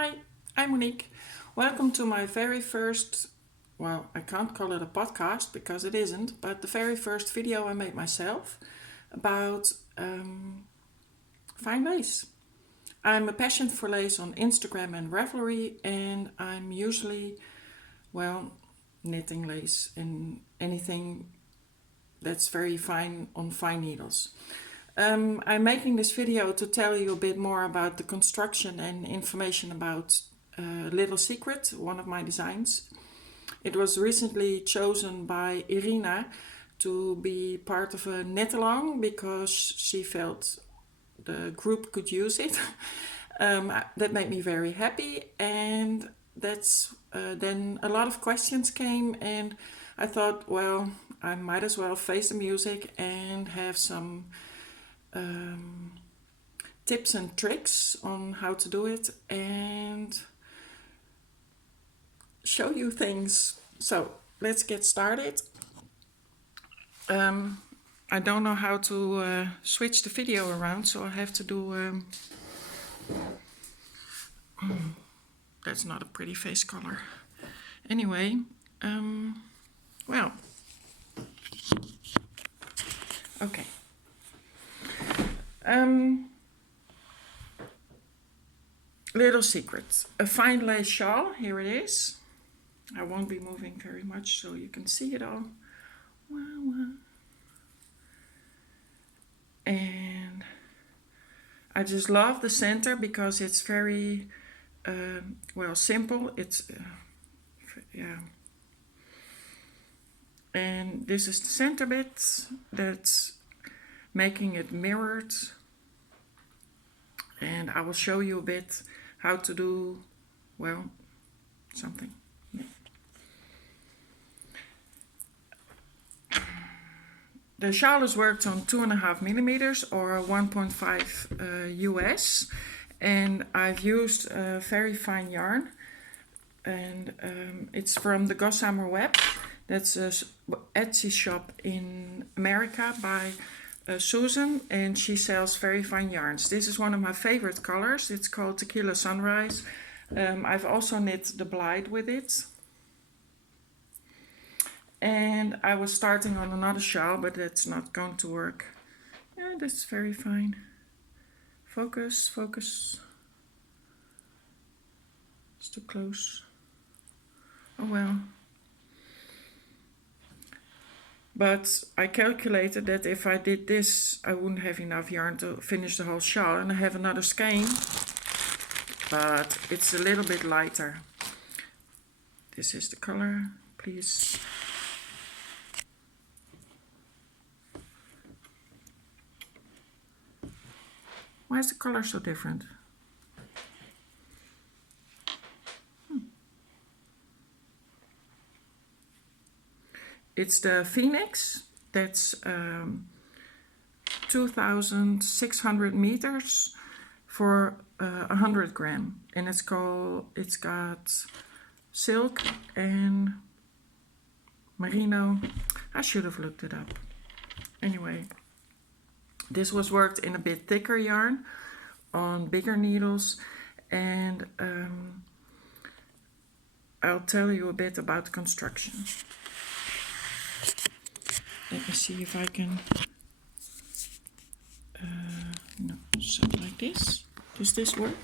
Hi, I'm Monique. Welcome to my very first, well, I can't call it a podcast because it isn't, but the very first video I made myself about fine lace. I'm a passion for lace on Instagram and Ravelry, and I'm usually, well, knitting lace and anything that's very fine on fine needles. I'm making this video to tell you a bit more about the construction and information about Little Secret, one of my designs. It was recently chosen by Irina to be part of a knit along because she felt the group could use it. That made me very happy, and that's then a lot of questions came, and I thought, well, I might as well face the music and have some tips and tricks on how to do it and show you things. So let's get started. I don't know how to switch the video around, so I have to do that's not a pretty face color. Anyway, well, okay. Little Secret, a fine lace shawl. Here it is. I won't be moving very much so you can see it all. And I just love the center because it's very well, simple. It's yeah. And this is the center bit that's making it mirrored, and I will show you a bit how to do, well, something. The shawl is worked on 2.5 millimeters or 1.5 US, and I've used a very fine yarn, and it's from the Gossamer Web. That's a Etsy shop in America by Susan, and she sells very fine yarns. This is one of my favorite colors. It's called Tequila Sunrise. I've also knit the Blight with it. And I was starting on another shawl, but that's not going to work. Yeah, that's very fine. Focus, focus. It's too close. Oh well. But I calculated that if I did this, I wouldn't have enough yarn to finish the whole shawl. And I have another skein, but it's a little bit lighter. This is the color, please. Why is the color so different? It's the Phoenix. That's 2,600 meters for 100 gram, and it's got silk and merino. I should have looked it up. Anyway, this was worked in a bit thicker yarn on bigger needles, and I'll tell you a bit about the construction. Let me see if I can, no, zo like this. Does this work?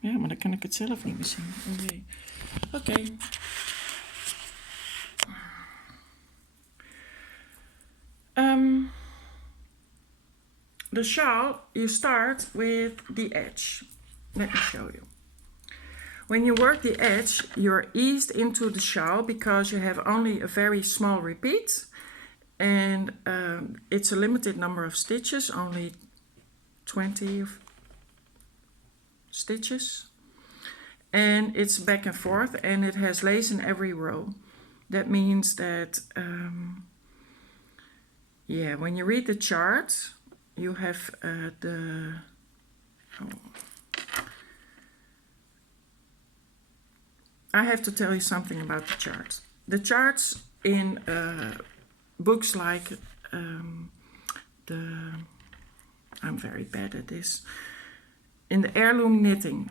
Ja, maar dan kan ik het zelf niet meer zien. Oh jee. Oké. The shawl, you start with the edge. Let me show you. When you work the edge, you're eased into the shawl because you have only a very small repeat. And it's a limited number of stitches, only 20 stitches. And it's back and forth, and it has lace in every row. That means that, yeah, when you read the chart, you have I have to tell you something about the charts. The charts in books like I'm very bad at this. In the heirloom knitting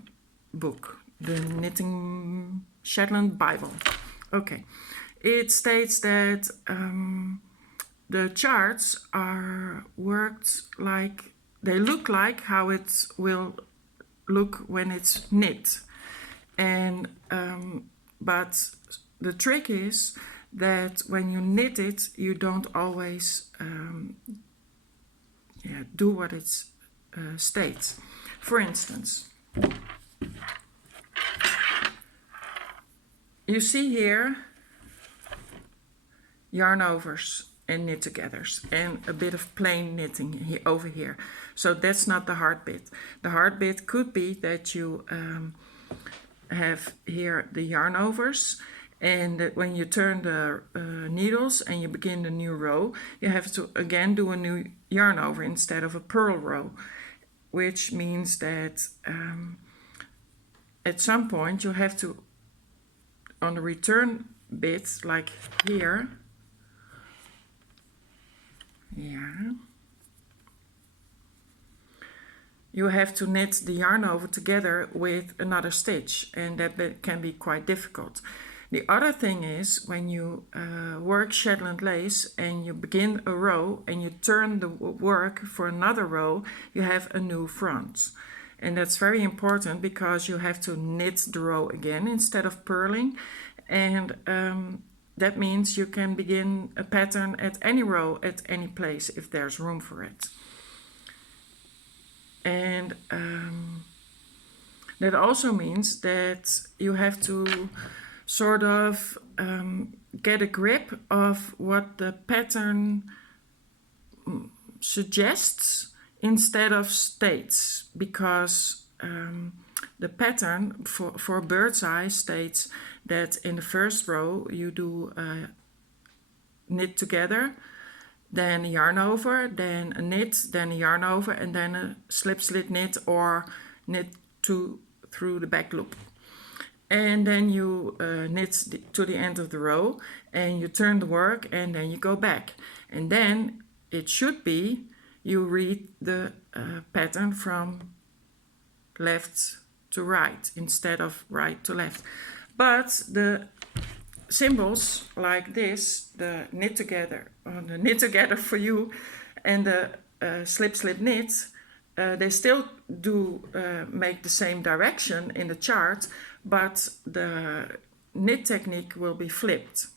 book, the Knitting Shetland Bible. Okay, it states that the charts are worked like, they look like how it will look when it's knit. And but the trick is that when you knit it, you don't always do what it states. For instance, you see here yarn overs and knit togethers and a bit of plain knitting over here. So that's not the hard bit. The hard bit could be that you have here the yarn overs, and that when you turn the needles and you begin the new row, you have to again do a new yarn over instead of a purl row, which means that at some point you have to, on the return bit, like here, you have to knit the yarn over together with another stitch, and that can be quite difficult. The other thing is, when you work Shetland lace and you begin a row and you turn the work for another row, you have a new front. And that's very important because you have to knit the row again instead of purling. And that means you can begin a pattern at any row, at any place, if there's room for it. And that also means that you have to sort of get a grip of what the pattern suggests instead of states, because the pattern for bird's eye states that in the first row you do knit together, then a yarn over, then a knit, then a yarn over, and then a slip slit knit or knit through the back loop. And then you knit to the end of the row and you turn the work and then you go back. And then it should be you read the pattern from left to right instead of right to left. But the symbols like this, the knit together, or the knit together for you, and the slip slip knit, they still do make the same direction in the chart, but the knit technique will be flipped.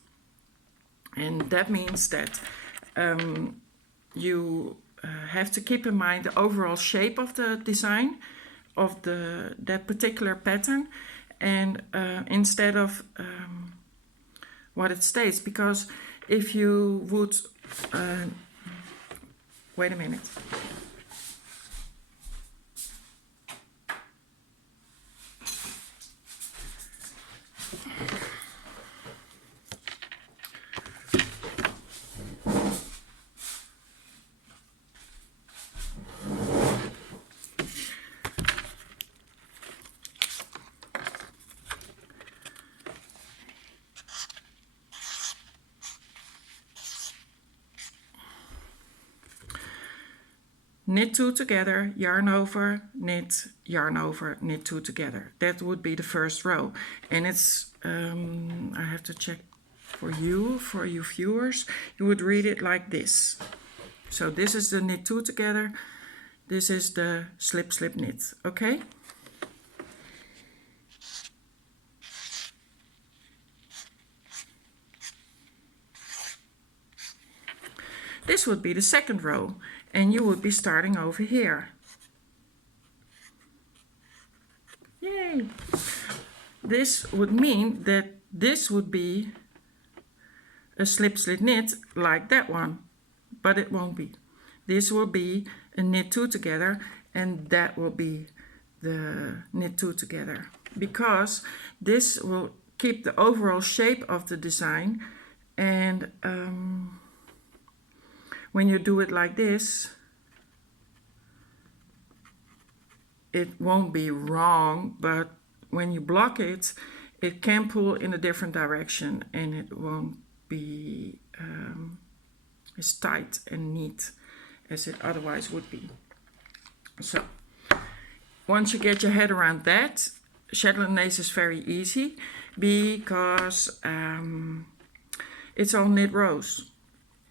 And that means that you have to keep in mind the overall shape of the design of that particular pattern, and instead of what it states, because if you would wait a minute. Knit two together, yarn over, knit, yarn over, knit two together. That would be the first row. And it's, I have to check for you viewers, you would read it like this. So this is the knit two together, this is the slip slip knit, okay? This would be the second row, and you would be starting over here. Yay! This would mean that this would be a slip slit knit like that one, but it won't be. This will be a knit two together, and that will be the knit two together, because this will keep the overall shape of the design. And when you do it like this, it won't be wrong, but when you block it, it can pull in a different direction and it won't be as tight and neat as it otherwise would be. So once you get your head around that, Shetland lace is very easy because it's all knit rows.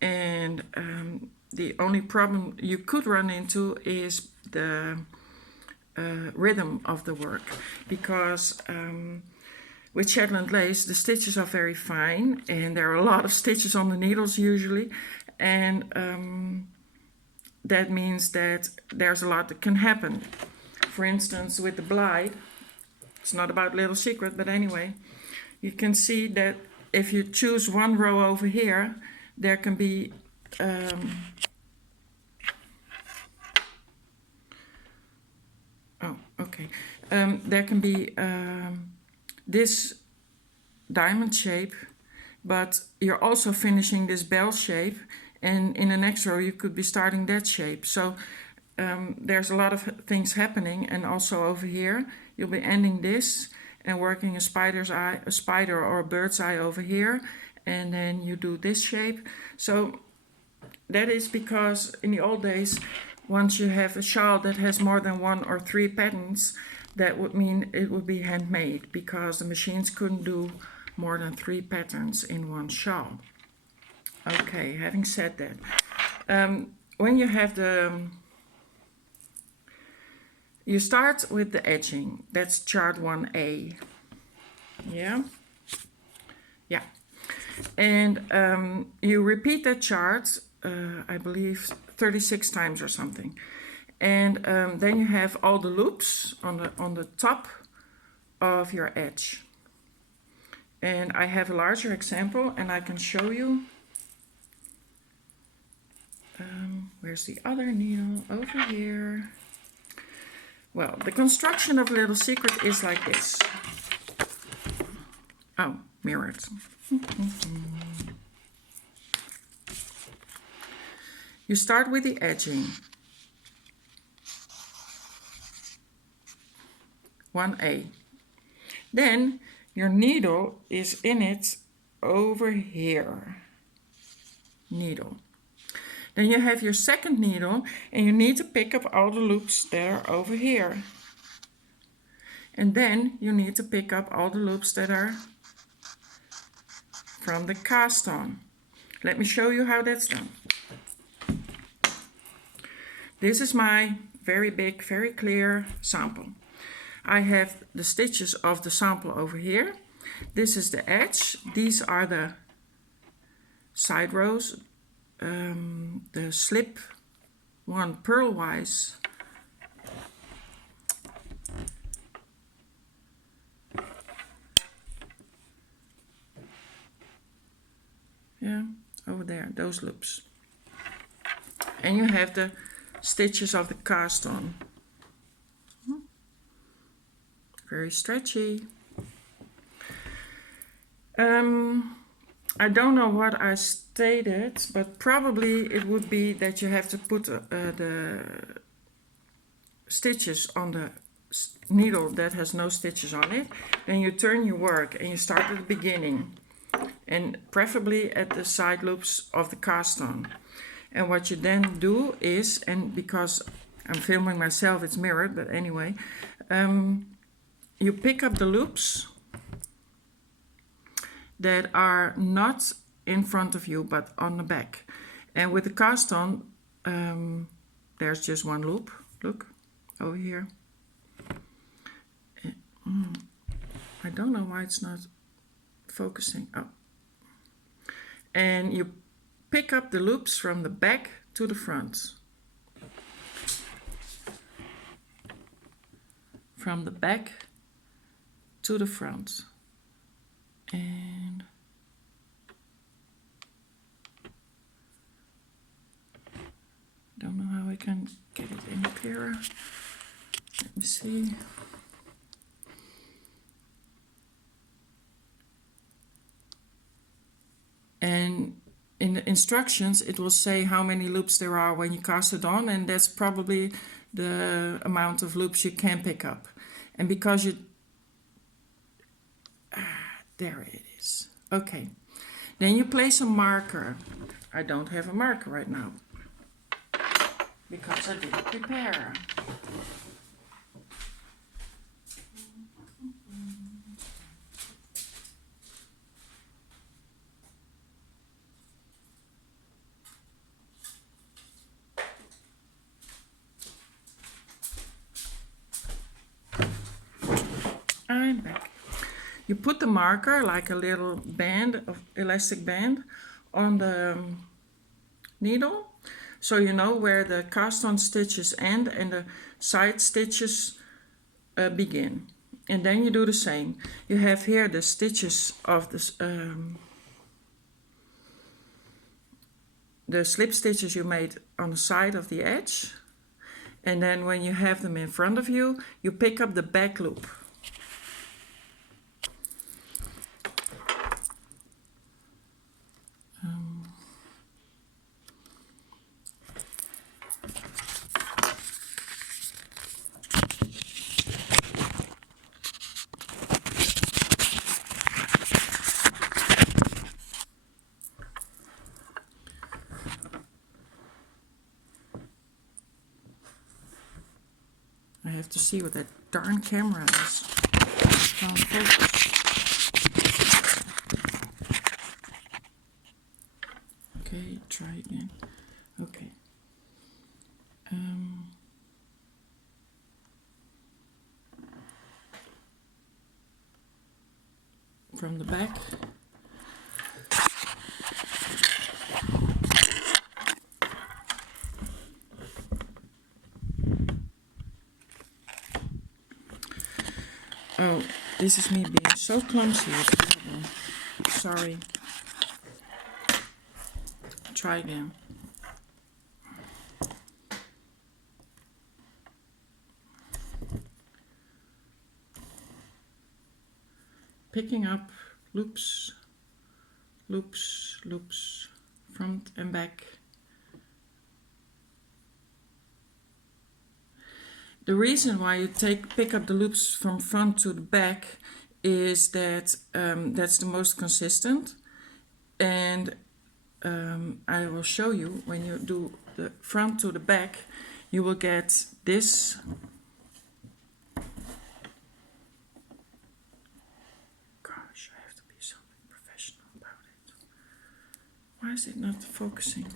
And the only problem you could run into is the rhythm of the work, because with Shetland lace the stitches are very fine and there are a lot of stitches on the needles usually, and that means that there's a lot that can happen. For instance, with the blind, it's not about Little Secret, but anyway, you can see that if you choose one row over here, there can be there can be this diamond shape, but you're also finishing this bell shape, and in the next row you could be starting that shape. So there's a lot of things happening, and also over here you'll be ending this and working a spider's eye, a spider or a bird's eye over here, and then you do this shape. So that is because in the old days, once you have a shawl that has more than 1 or 3 patterns, that would mean it would be handmade, because the machines couldn't do more than 3 patterns in one shawl. Okay, having said that, when you have you start with the edging. That's chart 1A. Yeah? Yeah. And you repeat that chart, I believe 36 times or something. And then you have all the loops on the top of your edge. And I have a larger example and I can show you. Where's the other needle? Over here. Well, the construction of Little Secret is like this. Oh, mirrored. You start with the edging. 1A. Then your needle is in it over here. Needle. Then you have your second needle and you need to pick up all the loops that are over here. And then you need to pick up all the loops that are from the cast on. Let me show you how that's done. This is my very big, very clear sample. I have the stitches of the sample over here. This is the edge. These are the side rows. The slip one purlwise. Yeah, over there, those loops. And you have the stitches of the cast on. Very stretchy. I don't know what I stated, but probably it would be that you have to put the stitches on the needle that has no stitches on it. Then you turn your work and you start at the beginning, and preferably at the side loops of the cast on. And what you then do is, and because I'm filming myself, it's mirrored, but anyway, you pick up the loops that are not in front of you but on the back. And with the cast on, there's just one loop. Look over here. I don't know why it's not focusing. Oh. And you pick up the loops from the back to the front. From the back to the front. And don't know how I can get it any clearer. Let me see. And in the instructions it will say how many loops there are when you cast it on, and that's probably the amount of loops you can pick up. And because you there it is. Okay. Then you place a marker. I don't have a marker right now because I didn't prepare. and back. You put the marker, like a little band of elastic band, on the needle, so you know where the cast on stitches end and the side stitches begin. And then you do the same. You have here the stitches of the slip stitches you made on the side of the edge, and then when you have them in front of you, you pick up the back loop. I have to see what that darn camera is. Can't focus. Okay, try again. Okay. From the back. Oh, this is me being so clumsy. Sorry. Try again. Picking up loops, loops, loops, front and back. The reason why you pick up the loops from front to the back is that that's the most consistent, and I will show you when you do the front to the back, you will get this. Gosh, I have to be something professional about it. Why is it not focusing?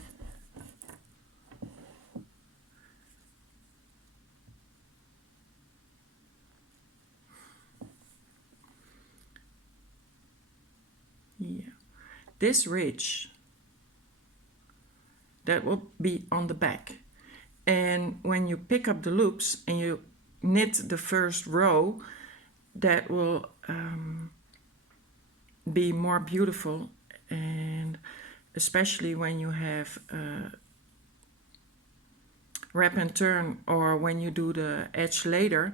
Yeah, this ridge, that will be on the back, and when you pick up the loops and you knit the first row, that will be more beautiful, and especially when you have wrap and turn, or when you do the edge later,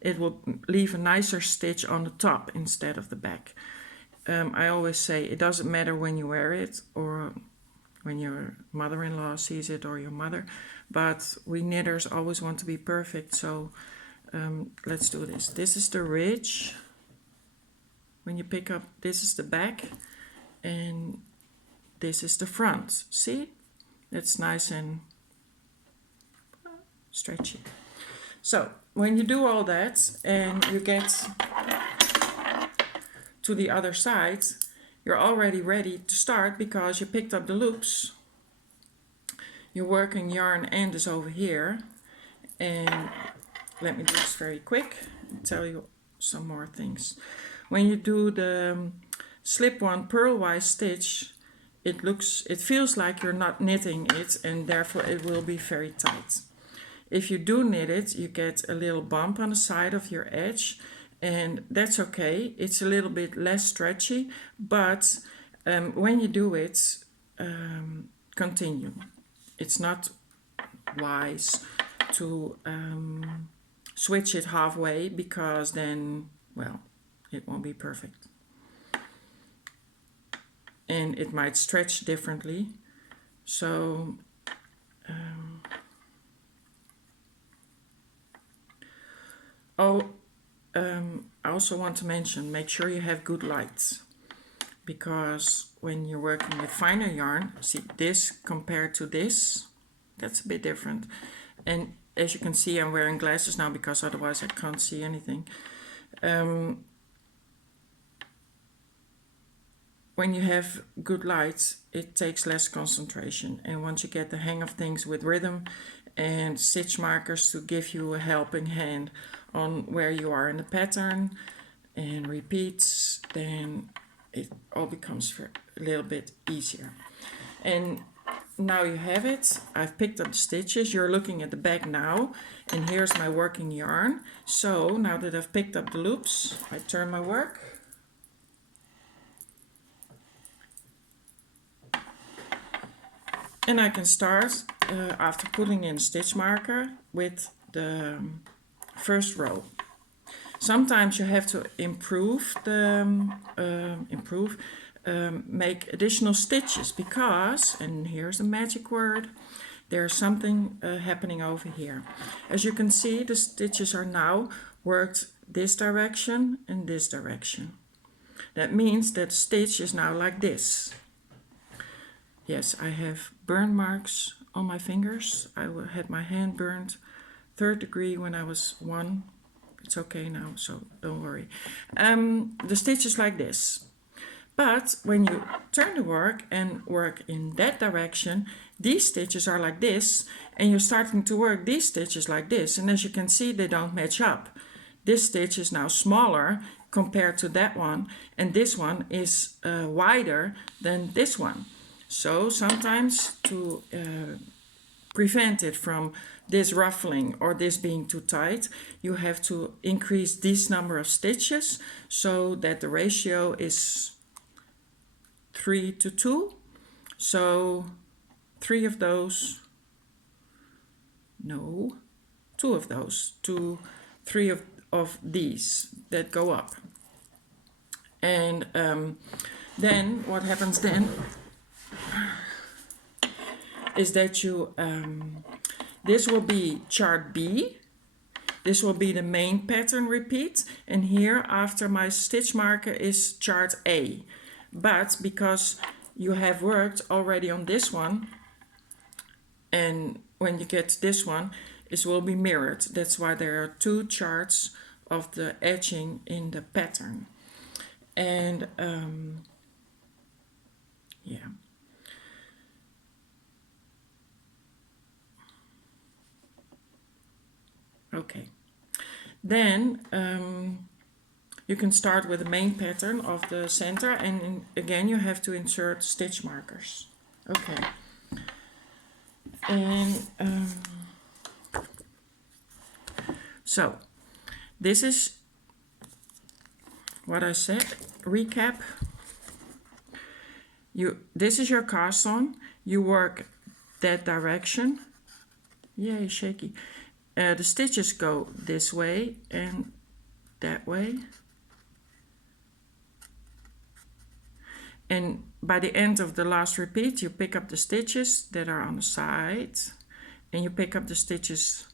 it will leave a nicer stitch on the top instead of the back. I always say it doesn't matter when you wear it or when your mother-in-law sees it or your mother, but we knitters always want to be perfect, so let's do this. This is the ridge. When you pick up, this is the back and this is the front. See? It's nice and stretchy. So when you do all that and you get to the other side, you're already ready to start because you picked up the loops. Your working yarn end is over here, and let me do this very quick and tell you some more things. When you do the slip-on purlwise stitch, it feels like you're not knitting it, and therefore it will be very tight. If you do knit it, you get a little bump on the side of your edge, and that's okay. It's a little bit less stretchy, but when you do it, continue. It's not wise to switch it halfway, because then, well, it won't be perfect. And it might stretch differently. So I also want to mention, make sure you have good light, because when you're working with finer yarn, see this compared to this, that's a bit different. And as you can see, I'm wearing glasses now because otherwise I can't see anything. When you have good light, it takes less concentration, and once you get the hang of things with rhythm and stitch markers to give you a helping hand on where you are in the pattern, and repeats, then it all becomes a little bit easier. And now you have it. I've picked up the stitches. You're looking at the back now, and here's my working yarn. So now that I've picked up the loops, I turn my work. And I can start after putting in stitch marker with the first row. Sometimes you have to make additional stitches because, and here's a magic word, there's something happening over here. As you can see, the stitches are now worked this direction and this direction. That means that the stitch is now like this. Yes, I have burn marks on my fingers. I had my hand burned 3rd degree when I was 1. It's okay now, so don't worry. The stitch is like this. But when you turn the work and work in that direction, these stitches are like this, and you're starting to work these stitches like this. And as you can see, they don't match up. This stitch is now smaller compared to that one, and this one is wider than this one. So sometimes to prevent it from this ruffling or this being too tight, you have to increase this number of stitches so that the ratio is 3 to 2. So 3 of those, no, 2 of those, 3 of these that go up. And then what happens then is that you, this will be chart B, this will be the main pattern repeat, and here after my stitch marker is chart A. But because you have worked already on this one, and when you get to this one, it will be mirrored. That's why there are 2 charts of the edging in the pattern. And yeah. Okay. Then you can start with the main pattern of the center, and again you have to insert stitch markers. Okay. And so this is what I said. Recap. This is your cast on. You work that direction. Yay, shaky. The stitches go this way and that way. And by the end of the last repeat, you pick up the stitches that are on the side, and you pick up the stitches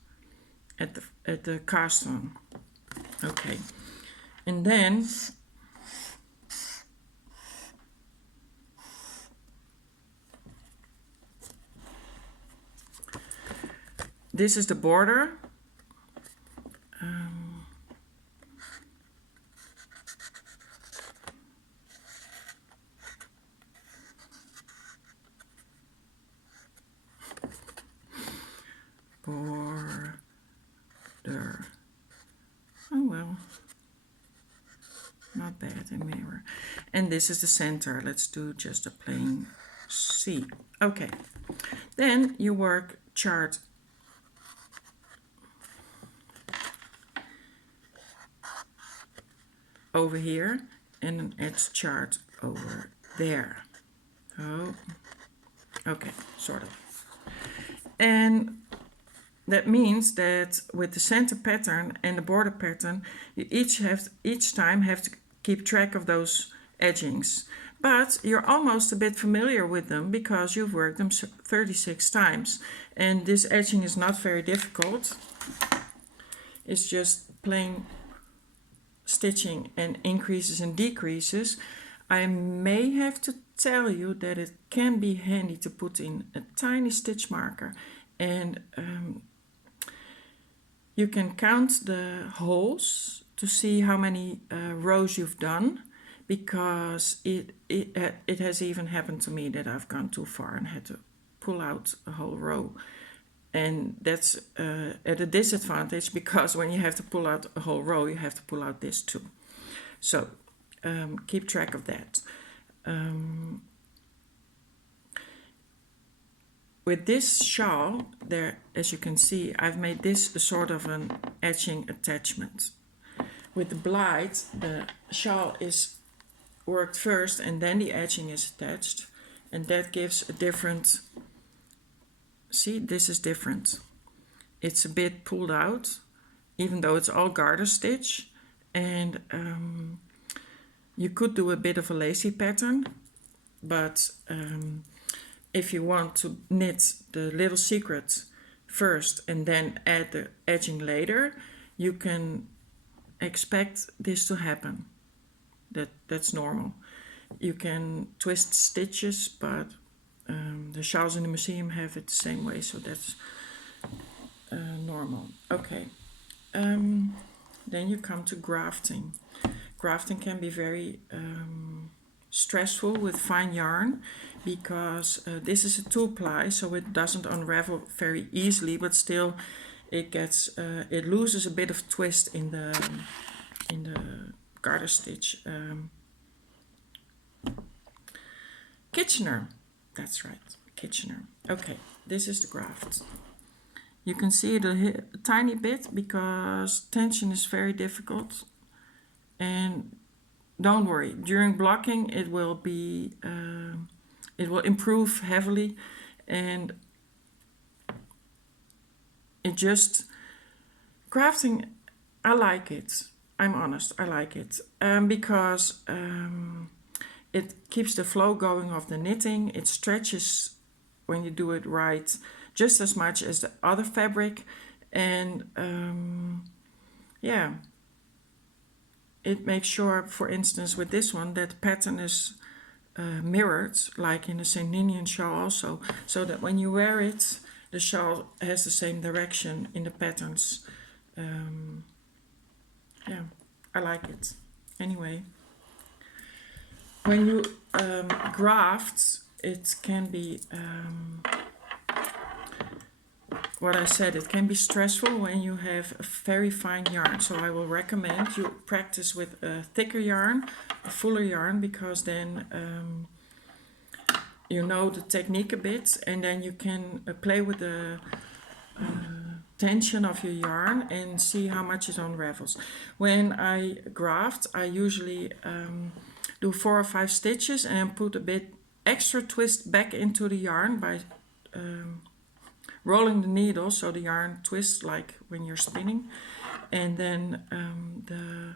at the cast on. Okay. And then this is the border. Border. Oh well, not bad in mirror. And this is the center. Let's do just a plain C. Okay. Then you work chart over here and an edge chart over there. Oh, okay, sort of. And that means that with the center pattern and the border pattern, you each time have to keep track of those edgings. But you're almost a bit familiar with them because you've worked them 36 times. And this edging is not very difficult. It's just plain stitching and increases and decreases. I may have to tell you that it can be handy to put in a tiny stitch marker, and you can count the holes to see how many rows you've done, because it has even happened to me that I've gone too far and had to pull out a whole row. And that's at a disadvantage, because when you have to pull out a whole row, you have to pull out this too. So keep track of that. With this shawl, there, as you can see, I've made this a sort of an edging attachment. With the blight, the shawl is worked first and then the edging is attached, and that gives a different, see, this is different. It's a bit pulled out, even though it's all garter stitch, and you could do a bit of a lacy pattern, but if you want to knit the Little Secret first and then add the edging later, you can expect this to happen. That's normal. You can twist stitches, but the shawls in the museum have it the same way, so that's normal. Okay. Then you come to grafting. Grafting can be very stressful with fine yarn, because this is a 2-ply, so it doesn't unravel very easily, but still it gets it loses a bit of twist in the garter stitch. Kitchener, that's right, Kitchener. Okay, this is the graft. You can see it a tiny bit because tension is very difficult, and don't worry, during blocking it will be it will improve heavily, and it just, grafting, I like it. I'm honest, I like it because it keeps the flow going of the knitting. It stretches when you do it right just as much as the other fabric, and yeah, it makes sure, for instance, with this one, that the pattern is mirrored, like in a St. Ninian shawl also, so that when you wear it, the shawl has the same direction in the patterns. Yeah, I like it. Anyway, when you graft, it can be, what I said, it can be stressful when you have a very fine yarn. So I will recommend you practice with a thicker yarn, a fuller yarn, because then you know the technique a bit, and then you can play with the tension of your yarn and see how much it unravels. When I graft, I usually do 4 or 5 stitches and put a bit extra twist back into the yarn by rolling the needle so the yarn twists like when you're spinning, and then the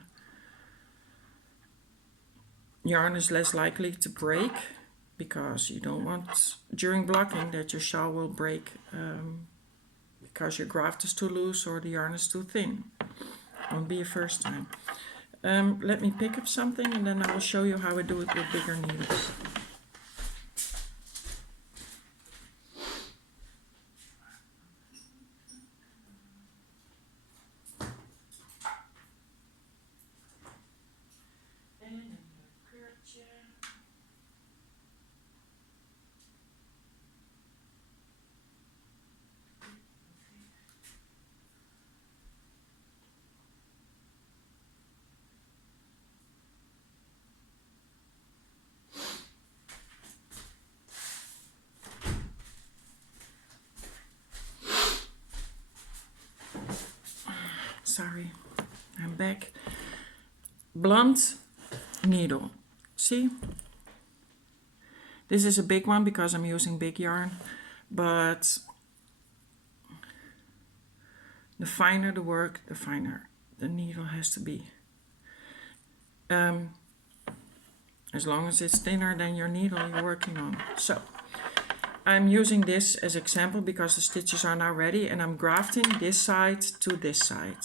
yarn is less likely to break, because you don't want during blocking that your shawl will break because your graft is too loose or the yarn is too thin. Won't be a first time. Let me pick up something and then I will show you how I do it with bigger needles. Sorry, I'm back. Blunt needle. See? This is a big one because I'm using big yarn, but the finer the work, the finer the needle has to be. As long as it's thinner than your needle you're working on. So I'm using this as example because the stitches are now ready, and I'm grafting this side to this side.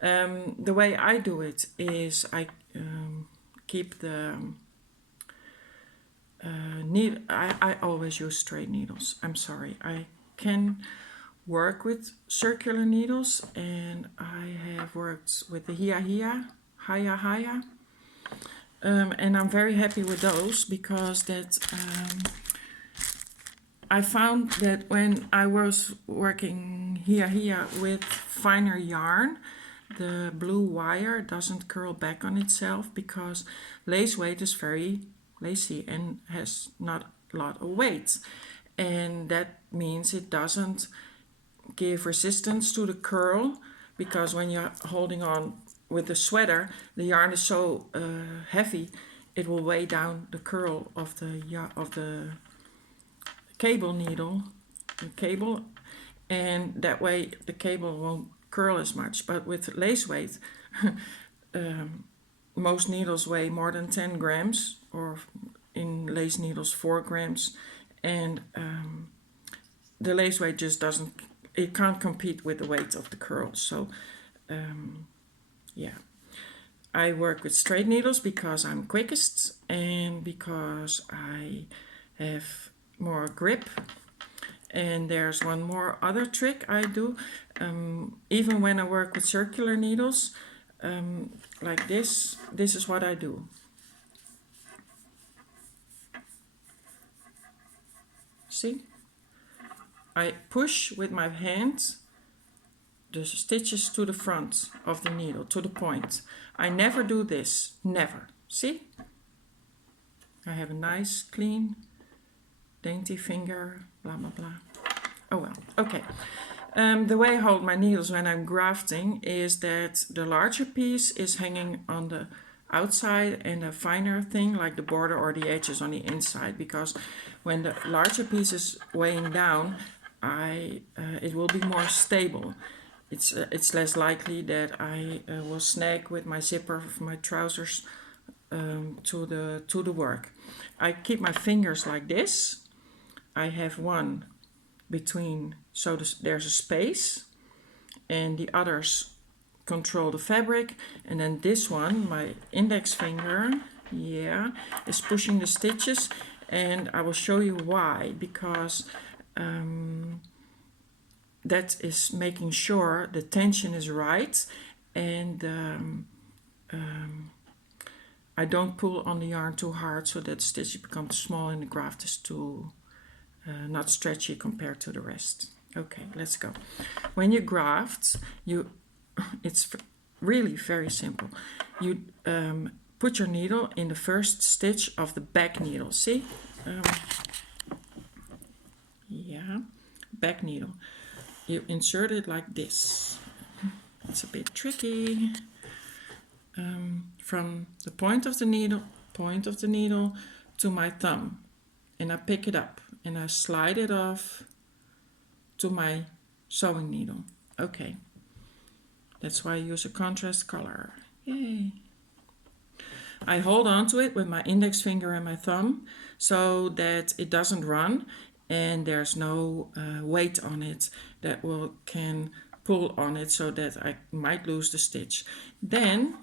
The way I do it is I keep the needle. I always use straight needles. I'm sorry. I can work with circular needles, and I have worked with the Hia, and I'm very happy with those because that I found that when I was working Hia with finer yarn, the blue wire doesn't curl back on itself, because lace weight is very lacy and has not a lot of weight, and that means it doesn't give resistance to the curl, because when you're holding on with the sweater, the yarn is so heavy, it will weigh down the curl of the cable needle, and that way the cable won't curl as much. But with lace weight, most needles weigh more than 10 grams, or in lace needles 4 grams, and the lace weight just it can't compete with the weight of the curls. So yeah, I work with straight needles because I'm quickest and because I have more grip. And there's one more other trick I do, even when I work with circular needles, like this is what I do. See? I push with my hands the stitches to the front of the needle, to the point. I never do this, never. See? I have a nice, clean, dainty finger, blah, blah, blah. Oh well, okay. The way I hold my needles when I'm grafting is that the larger piece is hanging on the outside and a finer thing like the border or the edges on the inside, because when the larger piece is weighing down, it will be more stable. It's less likely that I will snag with my zipper of my trousers to the work. I keep my fingers like this. I have one between, so there's a space, and the others control the fabric, and then this one, my index finger, is pushing the stitches, and I will show you why, because that is making sure the tension is right, and I don't pull on the yarn too hard so that the stitch becomes small and the graft is too not stretchy compared to the rest. Okay, let's go. When you graft, it's really very simple. You put your needle in the first stitch of the back needle. See? Back needle. You insert it like this. It's a bit tricky. From the point of the needle to my thumb, and I pick it up and I slide it off to my sewing needle. Okay, that's why I use a contrast color. Yay! I hold on to it with my index finger and my thumb so that it doesn't run and there's no weight on it that can pull on it so that I might lose the stitch. Then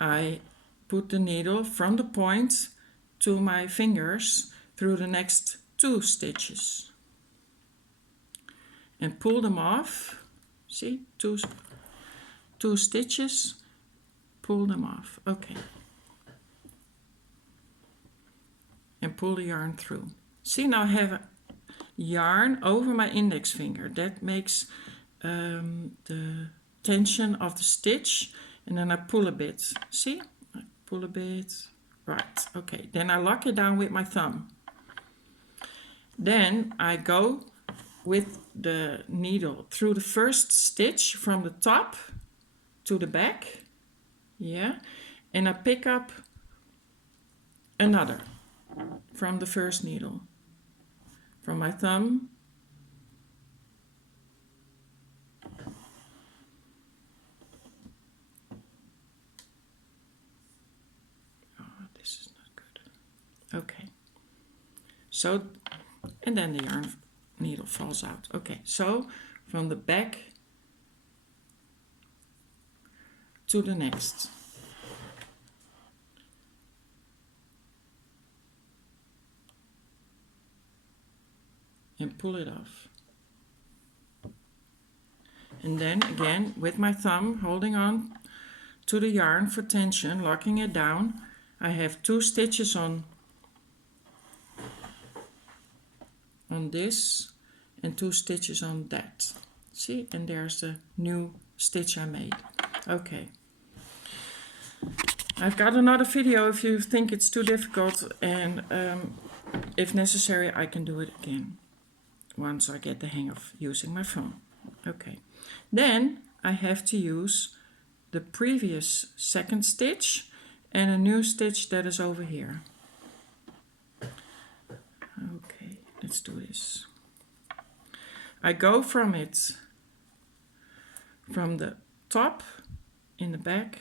I put the needle from the point to my fingers through the next 2 stitches and pull them off. See, two stitches, pull them off. Okay, and pull the yarn through. See, now I have yarn over my index finger. That makes the tension of the stitch, and then I pull a bit. See, I pull a bit. Right, okay, then I lock it down with my thumb. Then I go with the needle through the first stitch from the top to the back, and I pick up another from the first needle, from my thumb okay, so, and then the yarn needle falls out. Okay, so from the back to the next. And pull it off. And then again with my thumb holding on to the yarn for tension, locking it down, I have 2 stitches on this and 2 stitches on that. See, and there's the new stitch I made. Okay. I've got another video if you think it's too difficult, and if necessary I can do it again once I get the hang of using my phone. Okay. Then I have to use the previous second stitch and a new stitch that is over here. Okay, let's do this. I go from it, from the top in the back,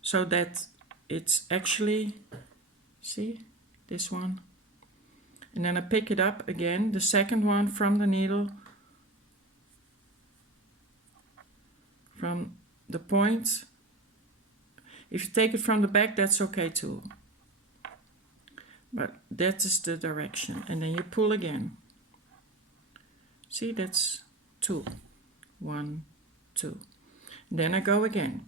so that it's actually, see, this one. And then I pick it up again, the second one from the needle, from the point. If you take it from the back, that's okay too. But that is the direction. And then you pull again. See, that's 2. 1, 2. Then I go again.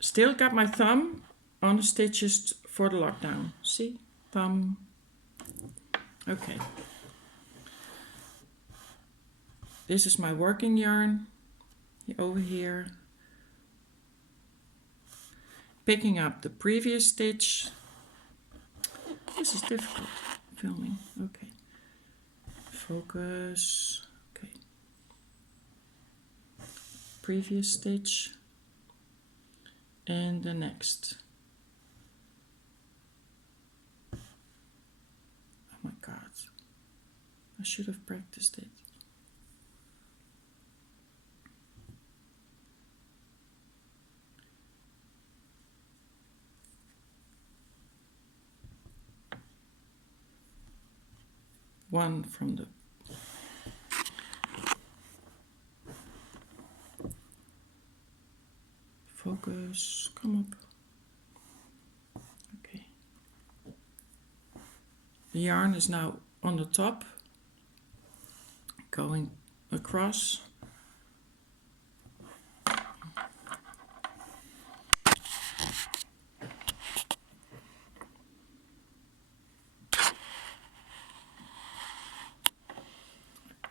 Still got my thumb on the stitches for the lockdown. See, thumb. Okay. This is my working yarn over here. Picking up the previous stitch. This is difficult filming. Okay. Focus. Okay. Previous stitch. And the next. Oh my God. I should have practiced it. One from the focus, come up. Okay. The yarn is now on the top, going across.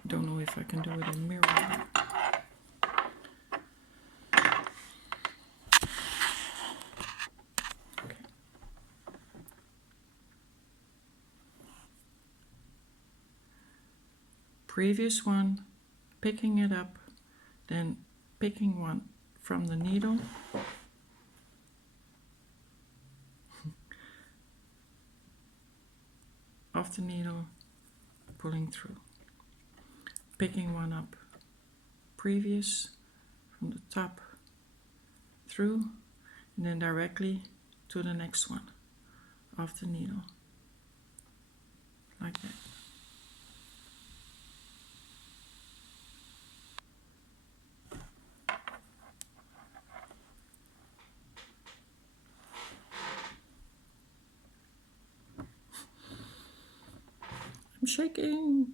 Don't know if I can do it in mirror. Okay. Previous one, picking it up, then picking one from the needle. Off the needle, pulling through. Picking one up, previous, from the top through, and then directly to the next one, off the needle, like that. I'm shaking.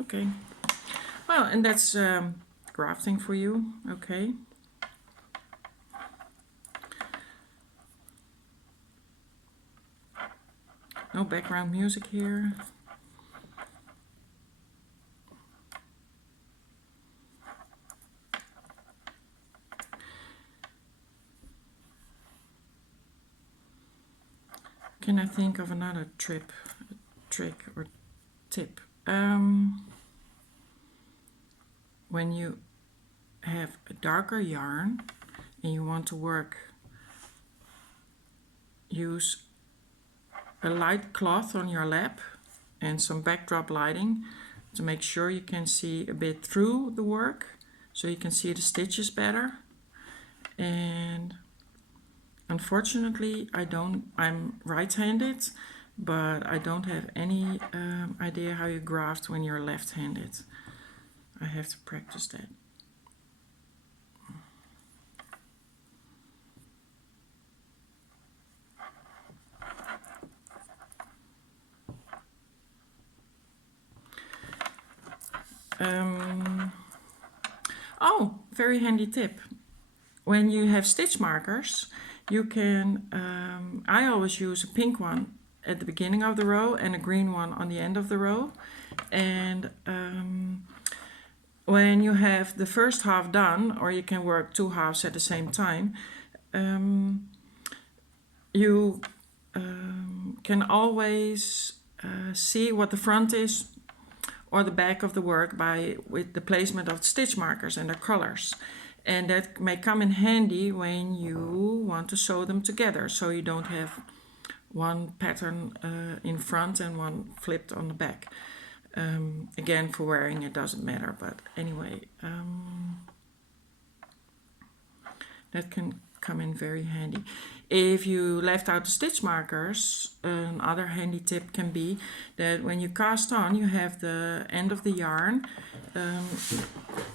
Okay, well, and that's grafting for you. Okay. No background music here. Can I think of another trick or tip? When you have a darker yarn and you want to work, use a light cloth on your lap and some backdrop lighting to make sure you can see a bit through the work, so you can see the stitches better. And unfortunately I'm right-handed, but I don't have any idea how you graft when you're left-handed. I have to practice that. Oh, very handy tip. When you have stitch markers, you can, I always use a pink one at the beginning of the row and a green one on the end of the row. And when you have the first half done, or you can work 2 halves at the same time, you can always see what the front is or the back of the work with the placement of the stitch markers and their colors. And that may come in handy when you want to sew them together, so you don't have one pattern in front and one flipped on the back. Again, for wearing it doesn't matter, but anyway, that can come in very handy. If you left out the stitch markers, another handy tip can be that when you cast on, you have the end of the yarn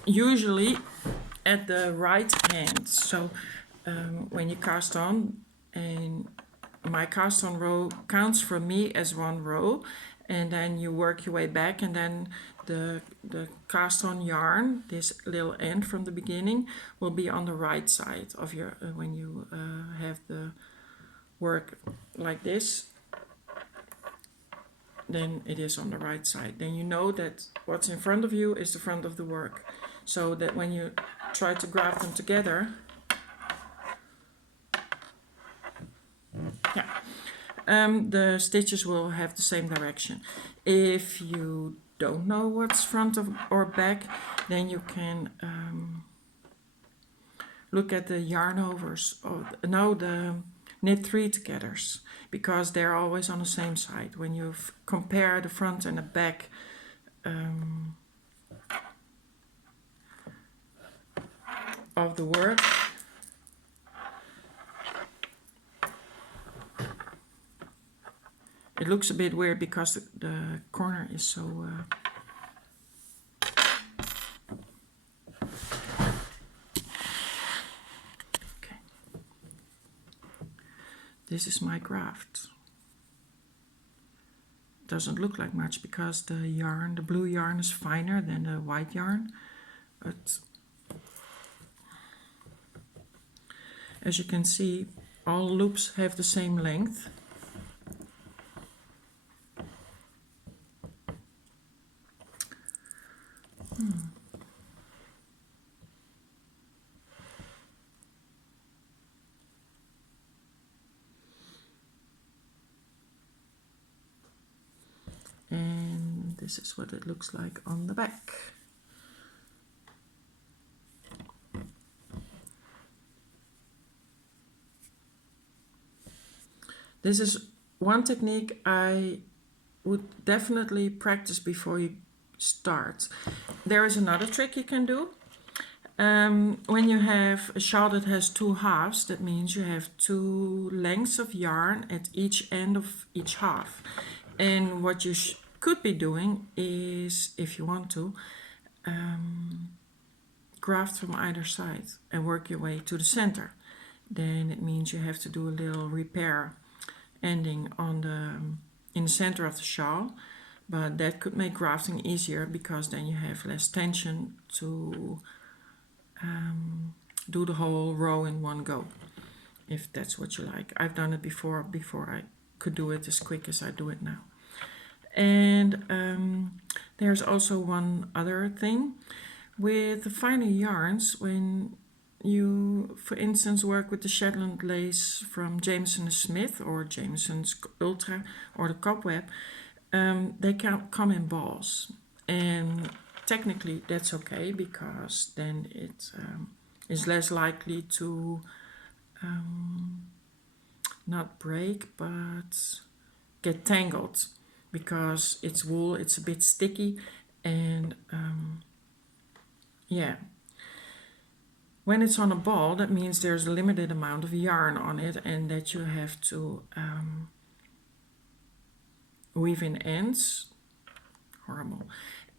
usually at the right hand. So when you cast on, and my cast on row counts for me as one row, and then you work your way back, and then the cast on yarn, this little end from the beginning, will be on the right side of your, when you have the work like this, then it is on the right side. Then you know that what's in front of you is the front of the work, so that when you try to graft them together, the stitches will have the same direction. If you don't know what's front or back, then you can look at the yarn overs, or no, the knit 3 togethers, because they're always on the same side. When you compare the front and the back of the work, it looks a bit weird because the corner is so okay. This is my graft. Doesn't look like much because the yarn, the blue yarn, is finer than the white yarn, but as you can see, all loops have the same length. And this is what it looks like on the back. This is one technique I would definitely practice before you start. There is another trick you can do. When you have a shawl that has 2 halves, that means you have 2 lengths of yarn at each end of each half. And what you could be doing is, if you want to, graft from either side and work your way to the center. Then it means you have to do a little repair ending in the center of the shawl, but that could make grafting easier because then you have less tension to do the whole row in one go, if that's what you like. I've done it before I could do it as quick as I do it now. And there's also one other thing with the finer yarns. When you, for instance, work with the Shetland lace from Jameson & Smith or Jameson's Ultra or the cobweb, they can come in balls, and technically that's okay because then it is less likely to not break but get tangled, because it's wool, it's a bit sticky, and yeah. When it's on a ball, that means there's a limited amount of yarn on it and that you have to weave in ends. Horrible.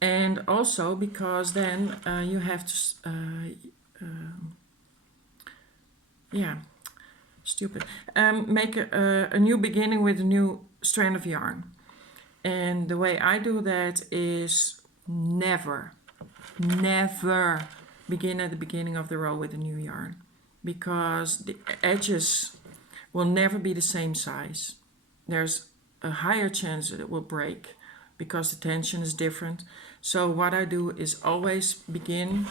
And also because then you have to, make a new beginning with a new strand of yarn. And the way I do that is never begin at the beginning of the row with a new yarn, because the edges will never be the same size. There's a higher chance that it will break because the tension is different. So what I do is always begin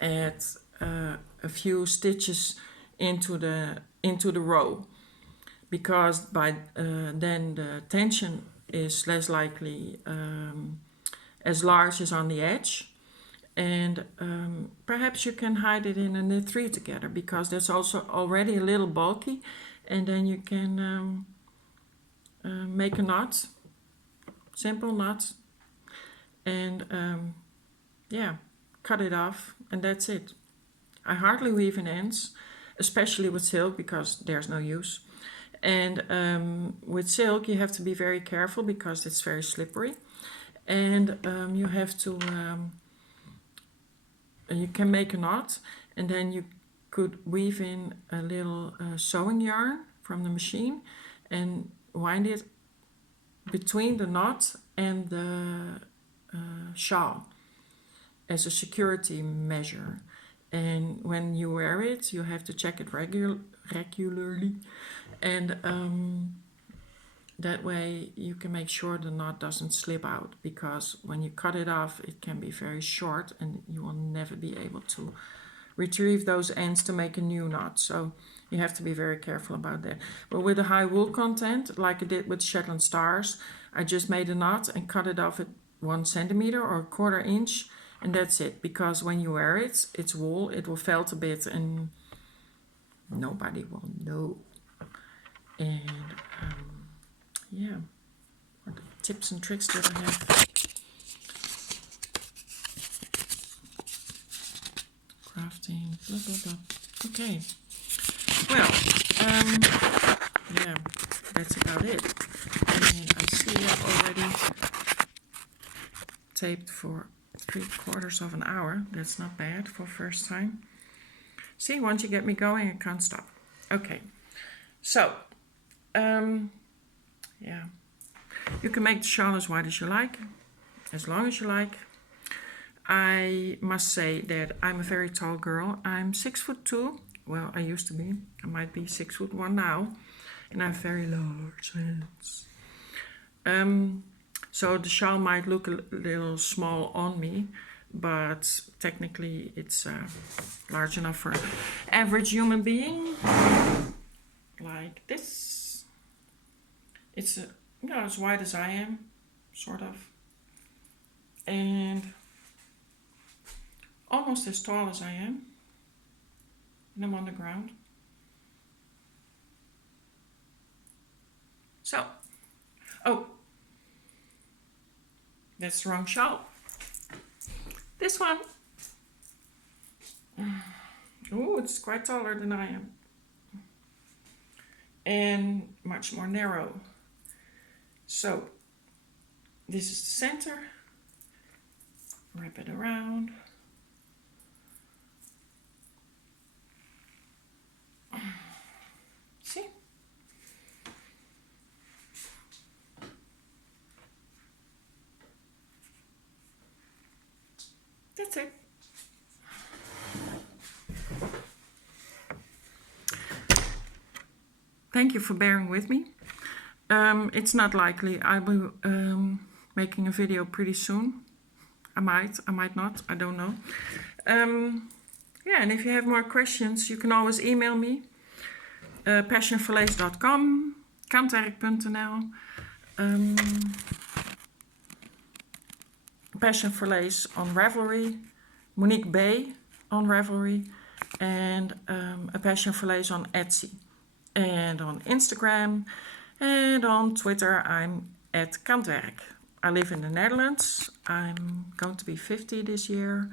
at a few stitches into the row, because by then the tension is less likely as large as on the edge. And perhaps you can hide it in a knit 3 together, because that's also already a little bulky, and then you can make a knot, simple knot, and yeah, cut it off, and that's it. I hardly weave in ends, especially with silk, because there's no use. And with silk you have to be very careful because it's very slippery, and you have to you can make a knot, and then you could weave in a little sewing yarn from the machine and wind it between the knot and the shawl as a security measure. And when you wear it, you have to check it regularly, and that way you can make sure the knot doesn't slip out, because when you cut it off it can be very short and you will never be able to retrieve those ends to make a new knot. So you have to be very careful about that. But with a high wool content, like I did with Shetland stars, I just made a knot and cut it off at 1 centimeter or a 1/4 inch, and that's it. Because when you wear it, it's wool, it will felt a bit and nobody will know. And yeah, what tips and tricks did I have? Grafting, blah blah blah. Okay, well, yeah, that's about it. And I see I've already taped for 3/4 of an hour. That's not bad for first time. See, once you get me going, I can't stop. Okay, so yeah, you can make the shawl as wide as you like, as long as you like. I must say that I'm a very tall girl. I'm 6'2". Well, I used to be. I might be 6'1" now, and I have very large hands. So the shawl might look a little small on me, but technically it's large enough for an average human being, like this. It's as wide as I am, sort of, and almost as tall as I am, and I'm on the ground. So, oh, that's the wrong shawl. This one. Oh, it's quite taller than I am, and much more narrow. So, this is the center. Wrap it around. See? That's it. Thank you for bearing with me. It's not likely I will making a video pretty soon. I might not, I don't know. Yeah, and if you have more questions, you can always email me. passionforlace.com, kantwerk.nl, Passion for Lace on Ravelry, MoniqueB on Ravelry, and a Passion for Lace on Etsy, and on Instagram, and on Twitter I'm at Kantwerk. I live in the Netherlands. I'm going to be 50 this year,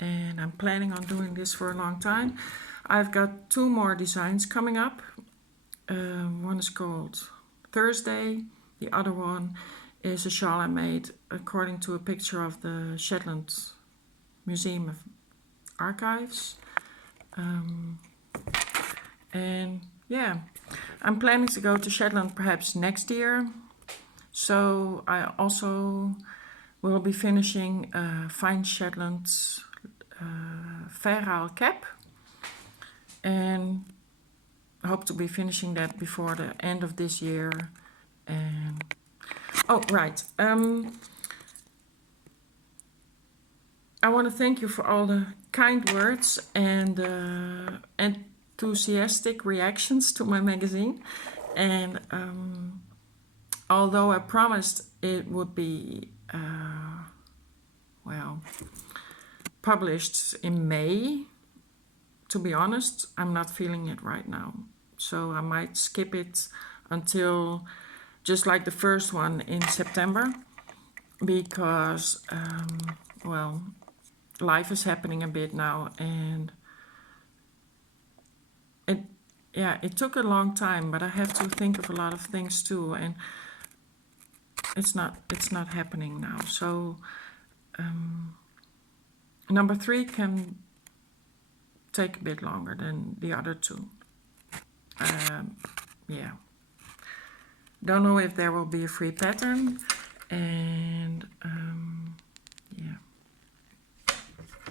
and I'm planning on doing this for a long time. I've got 2 more designs coming up. One is called Thursday. The other one is a shawl I made according to a picture of the Shetland Museum of Archives. And yeah, I'm planning to go to Shetland perhaps next year. So I also will be finishing Fine Shetland's Verhaal cap, and I hope to be finishing that before the end of this year, And oh, right. I want to thank you for all the kind words and enthusiastic reactions to my magazine. And although I promised it would be, well, published in May, to be honest, I'm not feeling it right now. So I might skip it until just like the first one in September, because, well, life is happening a bit now, and it took a long time, but I have to think of a lot of things too, and it's not happening now. So number 3 can take a bit longer than the other 2. Yeah. Don't know if there will be a free pattern, and yeah,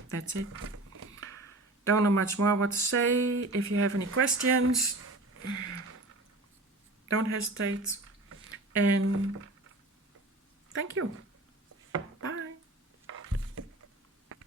that's it. Don't know much more what to say. If you have any questions, don't hesitate. And thank you.